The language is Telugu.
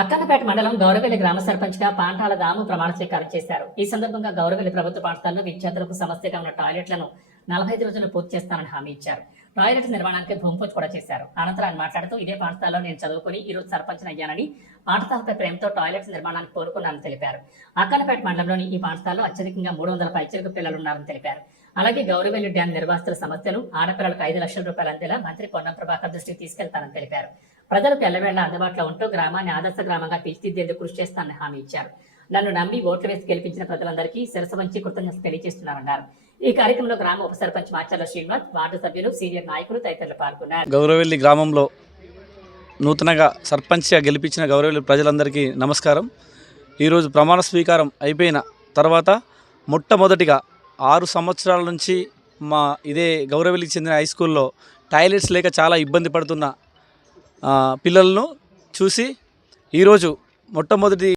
అక్కన్నపేట మండలం గౌరవెల్లి గ్రామ సర్పంచ్గా పాంటాల దాము ప్రమాణ స్వీకారం చేశారు. ఈ సందర్భంగా గౌరవెల్లి ప్రభుత్వ పాఠశాలలో విద్యార్థులకు సమస్యగా ఉన్న టాయిలెట్లను నలభై ఐదు రోజుల్లో పూర్తి చేస్తానని హామీ ఇచ్చారు. టాయిలెట్ నిర్మాణానికి భూమిపూజ కూడా చేశారు. అనంతరం ఆయన మాట్లాడుతూ ఇదే పాఠశాలలో నేను చదువుకుని ఈ రోజు సర్పంచ్ అయ్యానని పాఠశాలపై ప్రేమతో టాయిలెట్స్ నిర్మాణానికి కోరుకున్నానని తెలిపారు. అక్కన్నపేట మండలంలోని ఈ పాఠశాలలో అత్యధికంగా మూడు వందల పైచిలకు పిల్లలు ఉన్నారని తెలిపారు. అలాగే గౌరవెల్లి డ్యాం నిర్వాసితుల సమస్యలు ఆడపిల్లలకు ఐదు లక్షల రూపాయలు అందేలా మంత్రి పొన్నం ప్రభాకర్ దృష్టికి తీసుకెళ్తానని తెలిపారు. ప్రజలకు ఎల్లవేళ అందుబాటులో ఉంటూ గ్రామాన్ని ఆదర్శ గ్రామంగా తీర్చిదిద్దేందుకు కృషి చేస్తానని హామీ ఇచ్చారు. నన్ను నమ్మి ఓట్లు వేసి గెలిపించిన ప్రజలందరికీ శిరస వంచి కృతజ్ఞత తెలియజేస్తున్నారన్నారు. ఈ కార్యక్రమంలో గ్రామ ఉప సర్పంచ్ మాచర్ల శ్రీనివాస్ వార్డు సభ్యులు సీనియర్ నాయకులు తదితరులు పాల్గొన్నారు. గౌరవెల్లి గ్రామంలో నూతనంగా సర్పంచ్గా గెలిపించిన గౌరవెల్లి ప్రజలందరికీ నమస్కారం. ఈరోజు ప్రమాణ స్వీకారం అయిపోయిన తర్వాత మొట్టమొదటిగా ఆరు సంవత్సరాల నుంచి మా ఇదే గౌరవెల్లికి చెందిన హై స్కూల్లో టాయిలెట్స్ లేక చాలా ఇబ్బంది పడుతున్న పిల్లలను చూసి ఈరోజు మొట్టమొదటి